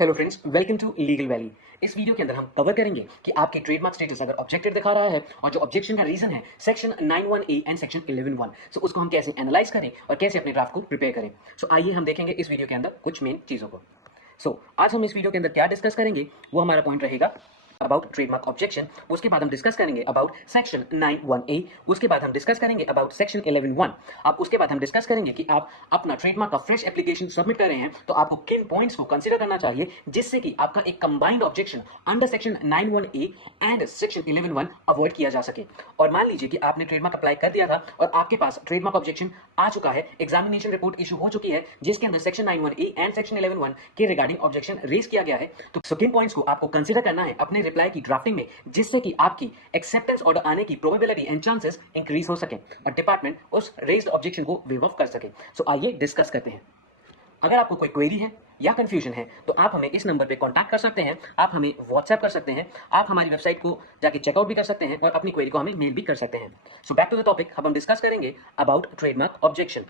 Hello friends, welcome to legal valley. इस video के अंदर हम कवर करेंगे कि आपके ट्रेडमार्क स्टेटस अगर ऑब्जेक्टेड दिखा रहा है और जो ऑब्जेक्शन का रीजन है सेक्शन 91A एंड सेक्शन 11(1), सो उसको हम कैसे एनालाइज करें और कैसे अपने ड्राफ्ट को प्रिपेयर करें। सो आइए हम देखेंगे इस वीडियो के अंदर कुछ मेन चीज़ों को। आज हम इस वीडियो के अंदर क्या डिस्कस करेंगे वो हमारा पॉइंट रहेगा अबाउट ट्रेडमार्क ऑब्जेक्शन। उसके बाद हम डिस्कस करेंगे अबाउट सेक्शन 91A। उसके बाद हम डिस्कस करेंगे अबाउट सेक्शन 11(1). अब उसके बाद हम डिस्कस करेंगे कि आप अपना ट्रेडमार्क का फ्रेश एप्लीकेशन सबमिट कर रहे हैं तो आपको किन पॉइंट्स को कंसीडर करना चाहिए जिससे कि आपका एक combined objection under section 91A and section 11(1) avoid किया जा सके। और मान लीजिए कि आपने ट्रेडमार्क अप्लाई कर दिया था और आपके पास ट्रेडमार्क ऑब्जेक्शन आ चुका है, एग्जामिनेशन रिपोर्ट इशू हो चुकी है जिसके अंदर सेक्शन 91A एंड सेक्शन 11(1) के रिगार्डिंग ऑब्जेक्शन रेज किया गया है, तो किन पॉइंट्स को आपको कंसीडर करना है अपने रिप्लाई की ड्राफ्टिंग में जिससे कि आपकी एक्सेप्टेंस ऑर्डर आने की प्रोबेबिलिटी एंड चांसेस इंक्रीज हो सके और डिपार्टमेंट उस रेज्ड ऑब्जेक्शन को वेव ऑफ कर सके। आइए डिस्कस करते हैं। अगर आपको कोई क्वेरी है या कंफ्यूजन है तो आप हमें इस नंबर पे कांटेक्ट कर सकते हैं, आप हमें व्हाट्सएप कर सकते हैं, आप हमारी वेबसाइट को जाके चेकआउट भी कर सकते हैं और अपनी क्वेरी को हमें मेल भी कर सकते हैं। बैक टू द टॉपिक, अब हम डिस्कस करेंगे अबाउट ट्रेडमार्क ऑब्जेक्शन।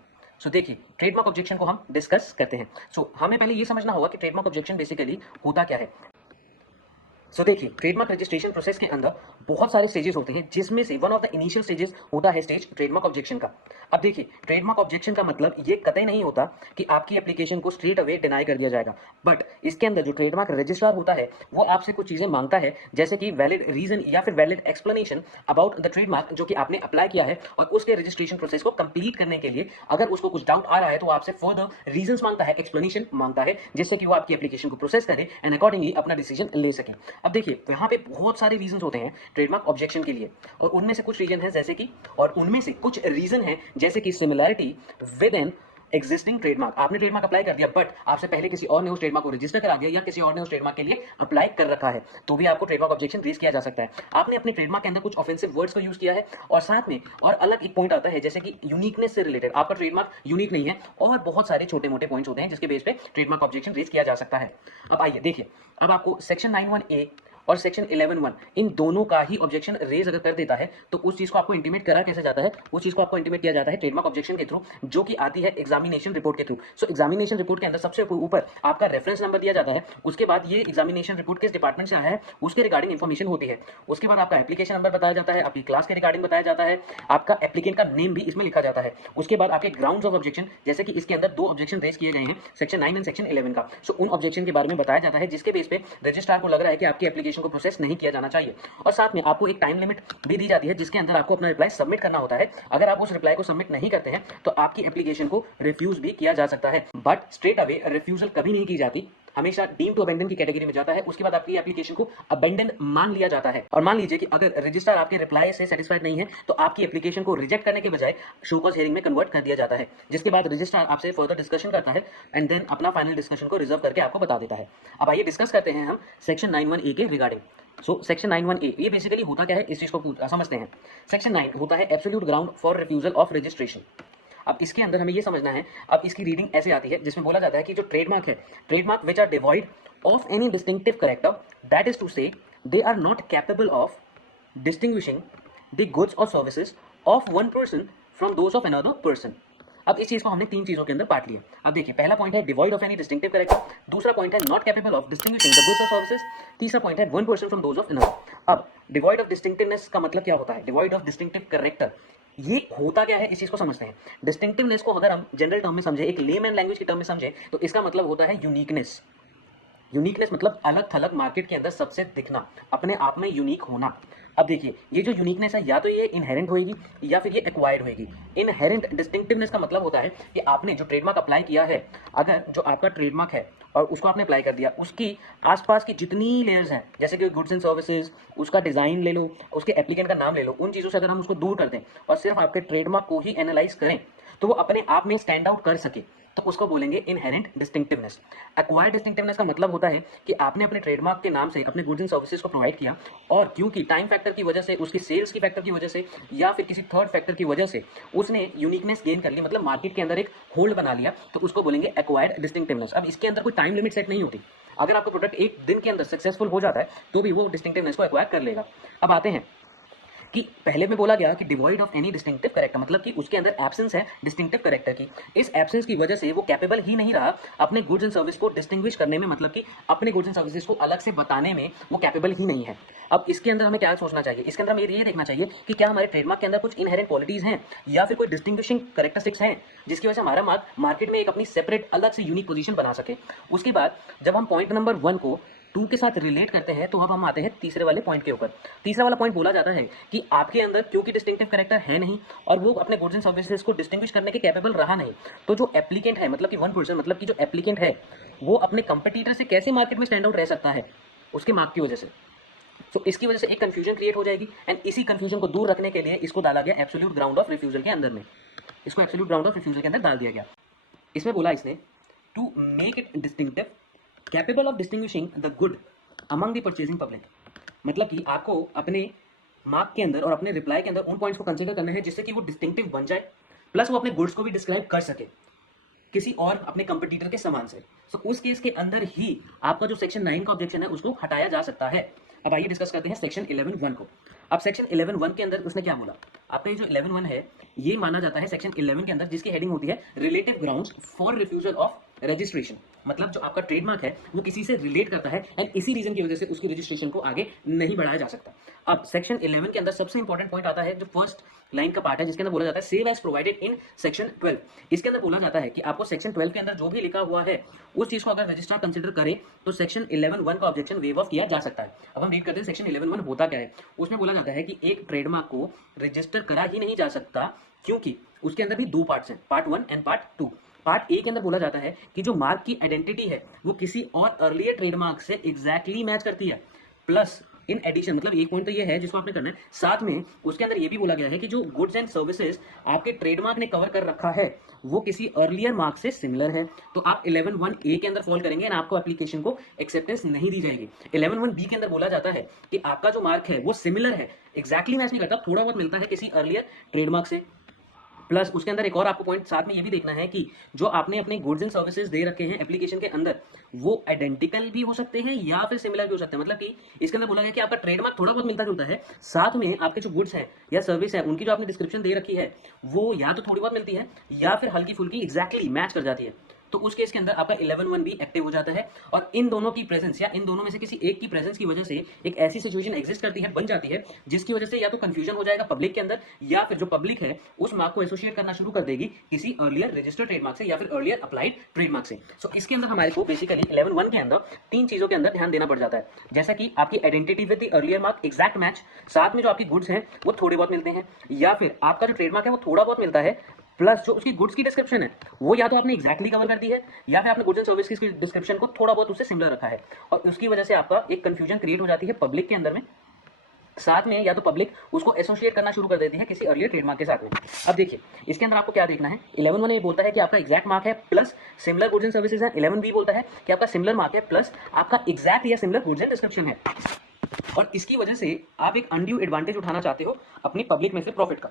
देखिए, ट्रेडमार्क ऑब्जेक्शन को हम डिस्कस करते हैं। हमें पहले ये समझना होगा कि ट्रेडमार्क ऑब्जेक्शन बेसिकली होता क्या है। देखिए, ट्रेडमार्क रजिस्ट्रेशन प्रोसेस के अंदर बहुत सारे स्टेजेस होते हैं जिसमें से one of the initial stages होता है स्टेज ट्रेडमार्क ऑब्जेक्शन का। अब देखिए, ट्रेडमार्क ऑब्जेक्शन का मतलब ये कतई नहीं होता कि आपकी एप्लीकेशन को स्ट्रेट अवे डिनाई कर दिया जाएगा, बट इसके अंदर जो ट्रेडमार्क रजिस्ट्रार होता है वो आपसे कुछ चीजें मांगता है, जैसे कि वैलिड रीजन या फिर valid explanation about the trademark जो कि आपने अप्लाई किया है, और उसके रजिस्ट्रेशन प्रोसेस को कंप्लीट करने के लिए अगर उसको कुछ डाउट आ रहा है तो आपसे फर्दर रीजन मांगता है, एक्सप्लेनेशन मांगता है, जिससे कि वो आपकी एप्लीकेशन को प्रोसेस करे एंड अकॉर्डिंगली अपना डिसीजन ले सके। अब देखिए, यहाँ पे बहुत सारे रीजन होते हैं ट्रेडमार्क ऑब्जेक्शन के लिए, और उनमें से कुछ रीजन है जैसे कि, और उनमें से कुछ रीजन है जैसे कि similarity with an existing trademark. आपने ट्रेडमार्क अप्लाई कर दिया बट आपसे पहले किसी और ने उस ट्रेडमार्क को रजिस्टर करा दिया या किसी और ने उस ट्रेडमार्क के लिए अप्लाई कर रखा है, तो भी आपको ट्रेडमार्क ऑब्जेक्शन रेज किया जा सकता है। आपने अपने ट्रेडमार्क के अंदर कुछ ऑफेंसिव वर्ड्स को यूज किया है, और साथ में और अलग एक पॉइंट आता है जैसे कि यूनिकनेस से रिलेटेड आपका ट्रेडमार्क यूनिक नहीं है, और बहुत सारे छोटे मोटे पॉइंट्स होते हैं जिसके बेस पे ट्रेडमार्क ऑब्जेक्शन रेज किया जा सकता है। अब आइए देखिए, अब आपको सेक्शन 91A और सेक्शन 11(1) इन दोनों का ही ऑब्जेक्शन रेज अगर कर देता है तो उस चीज को आपको इंटीमेट करा कैसे जाता है, उस चीज को आपको इंटीमेट किया जाता है ट्रेडमार्क ऑब्जेक्शन के थ्रू, जो कि आती है एग्जामिनेशन रिपोर्ट के थ्रू। एग्जामिनेशन रिपोर्ट के अंदर सबसे ऊपर आपका रेफरेंस नंबर दिया जाता है, उसके बाद ये एग्जामिनेशन रिपोर्ट किस डिपार्टमेंट से आया है उसके रिगार्डिंग इन्फॉर्मेशन होती है, उसके बाद आपका एप्लीकेशन नंबर बताया जाता है, आपकी क्लास के रिगार्डिंग बताया जाता है, आपका एप्लीकेंट का नेम भी इसमें लिखा जाता है, उसके बाद आपके ग्राउंड्स ऑफ ऑब्जेक्शन, जैसे कि इसके अंदर दो ऑब्जेक्शन रेज किए गए हैं सेक्शन 9 एंड सेक्शन 11 का, उन ऑब्जेक्शन के बारे में बताया जाता है जिसके बेस पे रजिस्ट्रार को लग रहा है कि आपकी एप्लीकेशन को प्रोसेस नहीं किया जाना चाहिए। और साथ में आपको एक टाइम लिमिट भी दी जाती है जिसके अंदर आपको अपना रिप्लाई सबमिट करना होता है। अगर आप उस रिप्लाई को सबमिट नहीं करते हैं तो आपकी एप्लीकेशन को रिफ्यूज भी किया जा सकता है, बट स्ट्रेट अवे रिफ्यूजल कभी नहीं की जाती, हमेशा डीम टू अबेंडन की कैटेगरी में जाता है। उसके बाद आपकी एप्लीकेशन को अबेंडन मान लिया जाता है। और मान लीजिए कि अगर रजिस्ट्रार आपके रिप्लाई से सेटिस्फाइड नहीं है तो आपकी एप्लीकेशन को रिजेक्ट करने के बजाय शो कॉज हियरिंग में कन्वर्ट कर दिया जाता है, जिसके बाद रजिस्ट्रार आपसे फर्दर डिस्कशन करता है एंड देन अपना फाइनल डिस्कशन को रिजर्व करके आपको बता देता है। अब आइए डिस्कस करते हैं हम सेक्शन 91A के रिगार्डिंग। सेक्शन 91A ये बेसिकली होता क्या है, इस चीज को समझते हैं। सेक्शन 9 होता है absolute ground for refusal of registration. अब इसके अंदर हमें ये समझना है, अब इसकी रीडिंग ऐसे आती है जिसमें बोला जाता है कि जो ट्रेडमार्क है, trademark which are devoid of any distinctive character, that is to say they are not capable of distinguishing the goods और services of one person from those of another person. अब इस चीज को हमने तीन चीजों के अंदर बांट लिया। अब देखिए, पहला पॉइंट है devoid of any distinctive character, दूसरा पॉइंट है not capable of distinguishing the goods और सर्विसेज, तीसरा पॉइंट है one person from those of another. अब डिवॉइड ऑफ डिस्टिंक्टिवनेस का मतलब क्या होता है, डिवॉइड ऑफ डिस्टिंक्टिव कैरेक्टर ये होता क्या है, इस चीज को समझते हैं। डिस्टिंक्टिवनेस को अगर हम जनरल टर्म में समझे, एक लेमैन लैंग्वेज की टर्म में समझे, तो इसका मतलब होता है यूनिकनेस। यूनिकनेस मतलब अलग थलग, मार्केट के अंदर सबसे दिखना, अपने आप में यूनिक होना। अब देखिए, ये जो यूनिकनेस है या तो ये इनहेरेंट होएगी या फिर ये एक्वायर्ड होएगी। इनहेरेंट डिस्टिंक्टिवनेस का मतलब होता है कि आपने जो ट्रेडमार्क अप्लाई किया है, अगर जो आपका ट्रेडमार्क है और उसको आपने अप्लाई कर दिया, उसकी आसपास की जितनी लेयर्स हैं, जैसे कि गुड्स एंड सर्विसेज, उसका डिजाइन ले लो, उसके एप्लीकेंट का नाम ले लो, उन चीजों से अगर हम उसको दूर कर दें और सिर्फ आपके ट्रेडमार्क को ही एनालाइज करें तो वो अपने आप में स्टैंड आउट कर सके, तो उसको बोलेंगे इनहेरेंट डिस्टिंक्टिवनेस। एक्वायर्ड डिस्टिंक्टिवनेस का मतलब होता है कि आपने अपने ट्रेडमार्क के नाम से अपने गुड्स एंड सर्विसेज को प्रोवाइड किया, और क्योंकि टाइम फैक्टर की वजह से, उसकी सेल्स की फैक्टर की वजह से, या फिर किसी थर्ड फैक्टर की वजह से उसने यूनिकनेस गेन कर ली, मतलब मार्केट के अंदर एक होल्ड बना लिया, तो उसको बोलेंगे एक्वायर्ड डिस्टिंक्टिवनेस। अब इसके अंदर कोई टाइम लिमिट सेट नहीं होती, अगर आपका प्रोडक्ट एक दिन के अंदर सक्सेसफुल हो जाता है तो भी वो डिस्टिंक्टिवनेस को एक्वायर कर लेगा। अब आते हैं कि पहले में बोला गया कि devoid of any distinctive character, मतलब कि उसके अंदर एब्सेंस है डिस्टिंक्टिव करेक्टर की। इस एब्सेंस की वजह से वो कैपेबल ही नहीं रहा अपने गुड्स एंड सर्विस को डिस्टिंग्विश करने में, मतलब कि अपने गुड्स एंड सर्विसेज को अलग से बताने में वो कैपेबल ही नहीं है। अब इसके अंदर हमें क्या सोचना चाहिए, इसके अंदर हमें ये देखना चाहिए कि क्या हमारे ट्रेडमार्क के अंदर कुछ इनहेरेंट क्वालिटीज हैं या फिर कोई डिस्टिंग्विशिंग कैरेक्टरिस्टिक्स हैं जिसकी वजह से हमारा मार्क मार्केट में एक अपनी सेपरेट अलग से यूनिक पोजीशन बना सके। उसके बाद जब हम पॉइंट नंबर 1 को 2 के साथ रिलेट करते हैं तो अब हम आते हैं तीसरे वाले पॉइंट के ऊपर। तीसरा वाला पॉइंट बोला जाता है कि आपके अंदर क्योंकि डिस्टिंक्टिव कैरेक्टर है नहीं और वो अपने गुड्स एंड सर्विसेज को डिस्टिंग्विश करने के कैपेबल रहा नहीं, तो जो एप्लीकेंट है, मतलब कि 1%, मतलब कि जो एप्लीकेंट है वो अपने कंपटीटर से कैसे मार्केट में स्टैंड आउट रह सकता है उसके मार्क की वजह से। तो इसकी वजह से एक कंफ्यूजन क्रिएट हो जाएगी एंड इसी कंफ्यूजन को दूर रखने के लिए इसको डाला गया एब्सोल्यूट ग्राउंड ऑफ रिफ्यूजल के अंदर में, इसको एब्सोल्यूट ग्राउंड ऑफ रिफ्यूजल के अंदर डाल दिया गया। इसमें बोला इसने to make it distinctive capable of distinguishing the good among the purchasing public, मतलब कि आपको अपने मार्क के अंदर और अपने रिप्लाई के अंदर उन पॉइंट्स को कंसीडर करना है जिससे कि वो डिस्टिंक्टिव बन जाए, प्लस वो अपने गुड्स को भी डिस्क्राइब कर सके किसी और अपने कंपटीटर के समान से। तो उस केस के अंदर ही आपका जो सेक्शन 9 का ऑब्जेक्शन है उसको हटाया जा सकता है। अब आइए डिस्कस करते हैं सेक्शन 11(1) को। अब सेक्शन 11(1) के अंदर उसने क्या बोला, आपका ये जो 11(1) है ये माना जाता है सेक्शन 11 के अंदर जिसकी हेडिंग होती है relative grounds for refusal of registration, मतलब जो आपका ट्रेडमार्क है वो किसी से रिलेट करता है एंड इसी रीजन की वजह से उसकी रजिस्ट्रेशन को आगे नहीं बढ़ाया जा सकता। अब सेक्शन 11 के अंदर सबसे इंपॉर्टेंट पॉइंट आता है जो फर्स्ट लाइन का पार्ट है जिसके अंदर बोला जाता है save as provided in section 12। इसके अंदर बोला जाता है कि आपको सेक्शन 12 के अंदर जो भी लिखा हुआ है उस चीज को अगर रजिस्ट्रार कंसीडर करे तो सेक्शन 11(1) का ऑब्जेक्शन वेव ऑफ किया जा सकता है। अब हम रीड करते हैं सेक्शन 11(1) होता क्या है। उसमें बोला जाता है कि एक ट्रेडमार्क को रजिस्टर करा ही नहीं जा सकता क्योंकि उसके अंदर भी 2 पार्ट्स हैं, part 1 and part 2। Part A के अंदर बोला जाता है कि जो मार्क की आइडेंटिटी है वो किसी और अर्लियर ट्रेडमार्क से एग्जैक्टली मैच करती है, प्लस इन एडिशन, मतलब एक पॉइंट तो ये है जिसको आपने करना है, साथ में उसके अंदर ये भी बोला गया है कि जो गुड्स एंड सर्विसेज आपके ट्रेडमार्क ने कवर कर रखा है वो किसी अर्लियर मार्क से सिमिलर है। तो आप 11(1) के अंदर फॉल करेंगे एंड आपको एप्लीकेशन को एक्सेप्टेंस नहीं दी जाएगी। 11(1) के अंदर बोला जाता है कि आपका जो मार्क है वो सिमिलर है, एग्जैक्टली मैच नहीं करता, थोड़ा बहुत मिलता है किसी अर्लियर ट्रेडमार्क से। प्लस उसके अंदर एक और आपको पॉइंट साथ में ये भी देखना है कि जो आपने अपने गुड्स एंड सर्विसेज दे रखे हैं एप्लीकेशन के अंदर वो आइडेंटिकल भी हो सकते हैं या फिर सिमिलर भी हो सकते हैं, मतलब कि इसके अंदर बोला गया कि आपका ट्रेडमार्क थोड़ा बहुत मिलता जुलता है, साथ में आपके जो गुड्स हैं या सर्विस है उनकी जो आपने डिस्क्रिप्शन दे रखी है वो या तो थोड़ी बहुत मिलती है या फिर हल्की फुल्की एग्जैक्टली मैच कर जाती है। तो उस केस के अंदर आपका 11(1) भी एक्टिव हो जाता है और इन दोनों की प्रेजेंस या इन दोनों में से किसी एक की प्रेजेंस की वजह से एक ऐसी सिचुएशन एग्जिस्ट करती है, बन जाती है, जिसकी वजह से या तो कंफ्यूजन हो जाएगा पब्लिक के अंदर या फिर जो पब्लिक है उस मार्क को एसोसिएट करना शुरू कर देगी किसी अर्लियर रजिस्टर्ड ट्रेडमार्क से या फिर अर्लियर अप्लाइड ट्रेडमार्क से। सो इसके अंदर हमारे को बेसिकली 11(1) के अंदर 3 चीजों के अंदर ध्यान देना पड़ जाता है, जैसा कि आपकी identity with the earlier mark exact match, साथ में जो आपकी गुड्स हैं वो थोड़े बहुत मिलते हैं या फिर आपका जो ट्रेडमार्क है वो थोड़ा बहुत मिलता है, प्लस जो उसकी गुड्स की डिस्क्रिप्शन है वो या तो आपने एग्जैक्टली कवर कर दी है या फिर आपने गुड्स एंड सर्विस की डिस्क्रिप्शन को थोड़ा बहुत उससे सिमिलर रखा है और उसकी वजह से आपका एक कंफ्यूजन क्रिएट हो जाती है पब्लिक के अंदर में, साथ में या तो पब्लिक उसको एसोसिएट करना शुरू कर देती है किसी अर्लियर ट्रेडमार्क के साथ में। अब देखिए इसके अंदर आपको क्या देखना है, 11(1) ये बोलता है कि आपका एग्जैक्ट मार्क है plus similar goods and services है, 11(b) बोलता है कि आपका सिमिलर मार्क है प्लस आपका एग्जैक्ट या सिमिलर गुड्स एंड डिस्क्रिप्शन है, और इसकी वजह से आप एक अनड्यू एडवांटेज उठाना चाहते हो अपनी पब्लिक में से प्रॉफिट का,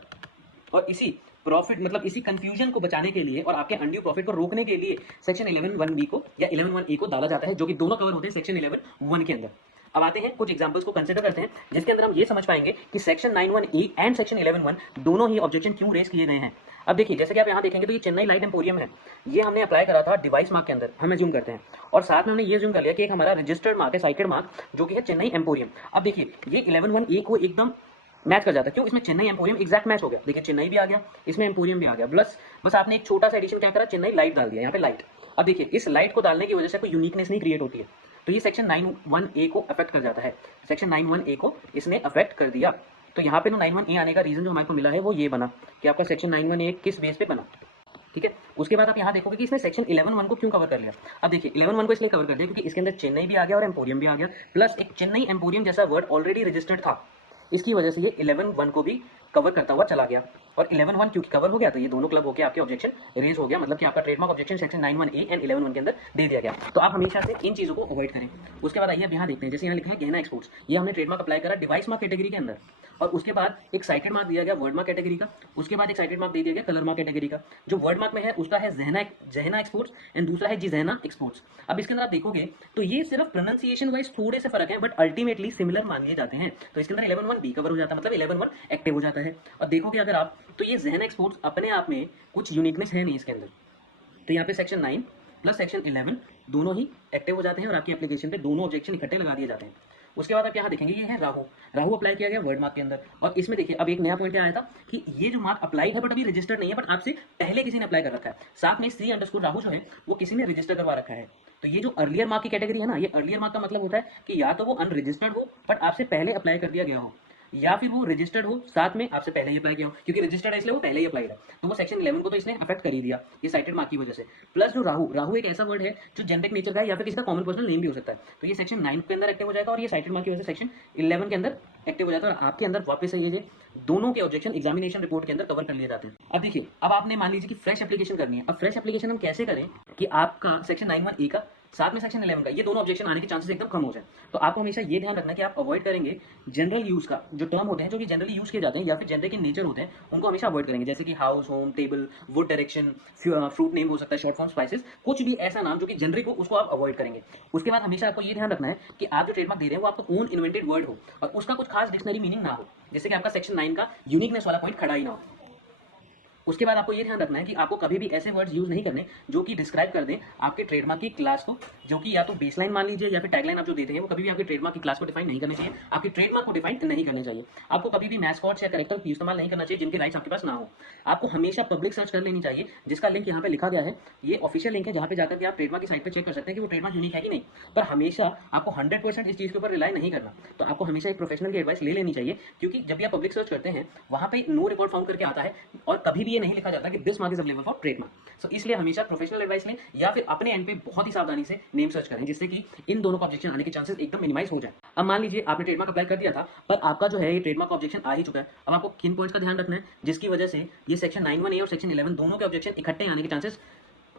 और इसी प्रॉफिट मतलब इसी कंफ्यूजन को बचाने के लिए और आपके अनड्यू प्रॉफिट को रोकने के लिए सेक्शन 11(1) को या 11(1) को डाला जाता है, जो कि दोनों कवर होते हैं सेक्शन 11(1) के अंदर। अब आते हैं कुछ एग्जांपल्स को कंसीडर करते हैं जिसके अंदर हम ये समझ पाएंगे कि सेक्शन 9(1) एंड सेक्शन 11(1) दोनों ही ऑब्जेक्शन क्यों रेज किए गए हैं। अब देखिए जैसे कि आप यहाँ देखेंगे तो ये चेन्नई लाइट एम्पोरियम है, ये हमने अप्लाई करा था डिवाइस मार्क के अंदर, हम एज्यूम करते हैं, और साथ में हमने ये एज्यूम कर लिया कि एक हमारा रजिस्टर्ड मार्क है साइटेड मार्क जो कि है चेन्नई एम्पोरियम। अब देखिए ये 11(1) को एकदम मैच कर जाता है, क्यों, इसमें चेन्नई एम्पोरियम एग्जैक्ट मैच हो गया, देखिए चेन्नई भी आ गया इसमें एम्पोरियम भी आ गया, प्लस बस आपने एक छोटा सा एडिशन क्या करा, चेन्नई लाइट डाल दिया यहाँ पे लाइट। अब देखिए इस लाइट को डालने की वजह से कोई यूनिकनेस नहीं क्रिएट होती है, तो ये सेक्शन 9(1) को अफेक्ट कर जाता है, सेक्शन 9(1) को इसने अफेक्ट कर दिया। तो यहाँ पे तो 9(1) आने का रीजन जो हमारे को मिला है वो ये बना कि आपका सेक्शन 9(1) किस बेस पे बना, ठीक है। उसके बाद आप यहाँ देखोगे कि इसने सेक्शन 11(1) को क्यों कवर कर लिया। अब देखिए 11(1) को इसलिए कवर कर दिया क्योंकि इसके अंदर चेन्नई भी आ गया और एम्पोरियम भी आ गया, प्लस एक चेन्नई एम्पोरियम जैसा वर्ड ऑलरेडी रजिस्टर्ड था, इसकी वजह से ये 11(1) को भी कवर करता हुआ चला गया। और 11(1) क्योंकि कवर हो गया तो ये दोनों क्लब होकर आपके ऑब्जेक्शन रेज हो गया, मतलब कि आपका trademark objection section 91A and 11(1) के अंदर दे दिया गया। तो आप हमेशा से इन चीज़ों को अवॉइड करें। उसके बाद आइए अब यहाँ देखते हैं, जैसे यहाँ लिखा है गहना एक्सपोर्ट्स, ये हमने ट्रेडमार्क अप्लाई करा डिवाइस मार्क कैटेगरी के अंदर, और उसके बाद एक साइटेड मार्क दिया गया वर्ड मार्क कैटेगरी का, उसके बाद एक साइटेड मार्क दे दिया गया कलर मार्क कैटेगरी का। जो वर्ड मार्क में है उसका है जहना एक्सपोर्ट्स एंड दूसरा है जिजहना एक्सपोर्ट्स। अब इसके अंदर आप देखोगे तो ये सिर्फ प्रोनाउंसिएशन वाइज थोड़े से फर्क है, बट अल्टीमेटली सिमिलर मान लिए जाते हैं। तो इसके अंदर 11(1) कवर हो जाता है, मतलब 11(1) एक्टिव हो जाता है। और देखोगे अगर आप तो ये जहना एक्सपोर्ट्स अपने आप में कुछ यूनिकनेस है नहीं इसके अंदर। तो यहाँ पे सेक्शन 9 प्लस सेक्शन 11 दोनों ही एक्टिव हो जाते हैं और आपकी एप्लीकेशन पे दोनों ऑब्जेक्शन इकट्ठे लगा दिए जाते हैं। उसके बाद आप यहाँ देखेंगे ये है राहु अप्लाई किया गया वर्ड मार्क के अंदर। और इसमें देखिए अब एक नया पॉइंट आया था कि ये जो मार्क अप्लाइड है बट अभी रजिस्टर्ड नहीं है, बट आपसे पहले किसी ने अप्लाई कर रखा है। साथ में C_राहु जो है वो किसी ने रजिस्टर करवा रखा है। तो ये जो अर्लियर मार्क की कैटेगरी है ना, ये अर्लियर मार्क का मतलब होता है कि या तो वो अनरजिस्टर्ड हो बट आपसे पहले अप्लाई कर दिया गया हो, या फिर वो रजिस्टर्ड हो साथ में आपसे पहले ही अप्लाई किया हो। क्योंकि रजिस्टर्ड है इसलिए वो पहले ही अप्लाइड है, तो वो सेक्शन 11 को तो इसने अफेक्ट कर ही दिया ये साइटेड मार्क की वजह से। प्लस जो राहु एक ऐसा वर्ड है जो जेनेरिक नेचर का है या फिर किसी का कॉमन पर्सनल नेम भी हो सकता है। तो ये सेक्शन 9 के अंदर एक्टिव हो जाएगा और ये साइटेड मार्क की वजह से सेक्शन 11 के अंदर एक्टिव हो जाता है। और आपके अंदर वापस से ये दोनों के ऑब्जेक्शन एग्जामिनेशन रिपोर्ट के अंदर कवर कर लिए जाते हैं। अब देखिए अब आपने मान लीजिए कि फ्रेश एप्लीकेशन करनी है। अब फ्रेश एप्लीकेशन हम कैसे करें कि आपका सेक्शन 91A का साथ में सेक्शन 11 का ये दोनों ऑब्जेक्शन आने के चांसेस एकदम कम हो जाए। तो आपको हमेशा ये ध्यान रखना है कि आप अवॉइड करेंगे जनरल यूज का, जो टर्म होते हैं जो कि जनरली यूज किए जाते हैं या फिर जेनरिक इन नेचर होते हैं, उनको हमेशा अवॉइड करेंगे। जैसे कि house, home, table, would, direction, fruit name हो सकता है, शॉर्ट फॉर्म, स्पाइसेस, कुछ भी ऐसा नाम जो कि जेनरिक हो उसको आप अवॉइड करेंगे। उसके बाद हमेशा आपको ये ध्यान रखना है कि आप जो ट्रेडमार्क दे रहे हैं वो आपका ओन इन्वेंटेड वर्ड हो और उसका कुछ खास डिक्शनरी मीनिंग ना हो, जैसे कि आपका सेक्शन 9 का यूनिकनेस वाला पॉइंट खड़ा ही ना हो। उसके बाद आपको ये ध्यान रखना है कि आपको कभी भी ऐसे वर्ड्स यूज नहीं करने जो कि डिस्क्राइब कर दें आपके ट्रेडमार्क की क्लास को, जो कि या तो बेसलाइन मान लीजिए या फिर टैगलाइन आप जो देते हैं वो कभी भी आपके ट्रेडमार्क की क्लास को डिफाइन नहीं करने चाहिए, आपके ट्रेडमार्क को डिफाइन नहीं करने चाहिए। आपको कभी भी मैस्कॉट्स या कैरेक्टर इस्तेमाल नहीं करना चाहिए जिनके राइट्स आपके पास ना हो। आपको हमेशा पब्लिक सर्च कर लेनी चाहिए, जिसका लिंक यहाँ पे लिखा गया है, ये ऑफिशियल लिंक है जहाँ पे जाकर के आप ट्रेडमार्क की साइट पे चेक कर सकते हैं कि वो ट्रेडमार्क यूनिक है कि नहीं। पर हमेशा आपको 100% इस चीज़ के ऊपर रिलाई नहीं करना। तो आपको हमेशा एक प्रोफेशनल की एडवाइस ले लेनी चाहिए, क्योंकि जब भी आप पब्लिक सर्च करते हैं वहाँ पे नो रिकॉर्ड फाउंड करके आता है और कभी भी ये नहीं लिखा जाता कि this mark is available for trademark. So इसलिए हमेशा प्रोफेशनल एडवाइस लें या फिर अपने एंड पे बहुत ही सावधानी से नेम सर्च करें, जिससे कि इन दोनों का ऑब्जेक्शन आने के चांसेस एकदम मिनिमाइज हो जाए। अब मान लीजिए आपने ट्रेडमार्क अप्लाई कर दिया था पर आपका जो है ये ट्रेडमार्क ऑब्जेक्शन आ ही चुका है। अब आपको किन पॉइंट्स का ध्यान रखना है जिसकी वजह से ये सेक्शन 91A और सेक्शन 11 दोनों के ऑब्जेक्शन इकट्ठे आने के चांसेस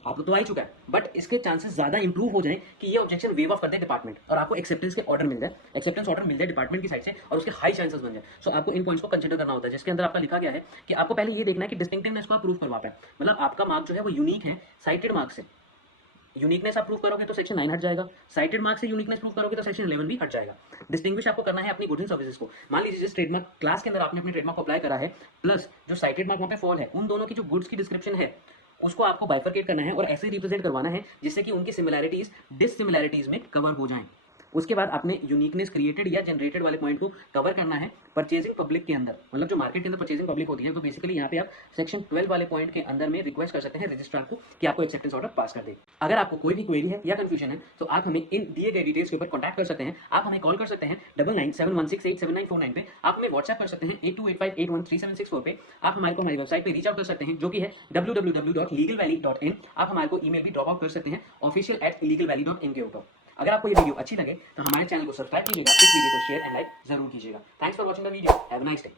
आपको तो आ ही चुका है, बट इसके चांसेस ज्यादा इंप्रूव हो जाए कि ये ऑब्जेक्शन वेव ऑफ कर दे डिपार्टमेंट और आपको एक्सेप्टेंस के ऑर्डर मिल जाए, एक्सेप्टेंस ऑर्डर मिल जाए डिपार्टमेंट की साइड से और उसके हाई चांसेस बन जाए। सो आपको इन पॉइंट्स को कंसीडर करना होता है, जिसके अंदर आपका लिखा गया है कि आपको पहले ये देखना है कि डिस्टिंक्टिवनेस को आप प्रूव करवा पाए, मतलब आपका मार्क जो है वो यूनिक है साइटेड मार्क से। यूनिकनेस आप प्रूव करोगे तो सेक्शन 9 हट जाएगा, साइटेड मार्क से यूनिकनेस प्रूव करोगे तो सेक्शन 11 भी हट जाएगा। डिस्टिंग्विश आपको करना है अपनी गुड्स एंड सर्विसेज को। मान लीजिए जिस ट्रेडमार्क क्लास के अंदर आपने अपने ट्रेडमार्क को अप्लाई करा है प्लस जो साइटेड मार्क वहाँ पे फॉल है, उन दोनों की जो गुड्स की डिस्क्रिप्शन है उसको आपको बाइफरकेट करना है और ऐसे रिप्रेजेंट करवाना है जिससे कि उनकी सिमिलैरिटीज डिससिमिलैरिटीज में कवर हो जाएं। उसके बाद आपने यूनिकनेस क्रिएटेड या जनरेटेड वाले पॉइंट को कवर करना है परचेजिंग पब्लिक के अंदर, मतलब जो मार्केट के अंदर परचेजिंग पब्लिक होती है। तो बेसिकली यहाँ पे आप सेक्शन 12 वाले पॉइंट के अंदर में रिक्वेस्ट कर सकते हैं रजिस्ट्रार को कि आपको एक्सेप्टेंस ऑर्डर पास कर दे। अगर आपको कोई भी क्वेरी है या कंफ्यूजन है तो आप हमें इन दिए गए डिटेल्स के ऊपर कॉन्टैक्ट कर सकते हैं। आप हमें कॉल कर सकते हैं 9971687949 पे, आप हमें व्हाट्सएप कर सकते हैं 8285813764 पे, आप हमारे को हमारी वेबसाइट पे रीच आउट कर सकते हैं जो कि है www.legalvalley.in। आप हमारे को ईमेल भी ड्रॉप आउट कर सकते हैं official@legalvalley.in के ऊपर। अगर आपको ये वीडियो अच्छी लगे तो हमारे चैनल को सब्सक्राइब कीजिएगा, इस वीडियो को शेयर एंड लाइक जरूर कीजिएगा। Thanks for watching the video, have a nice day.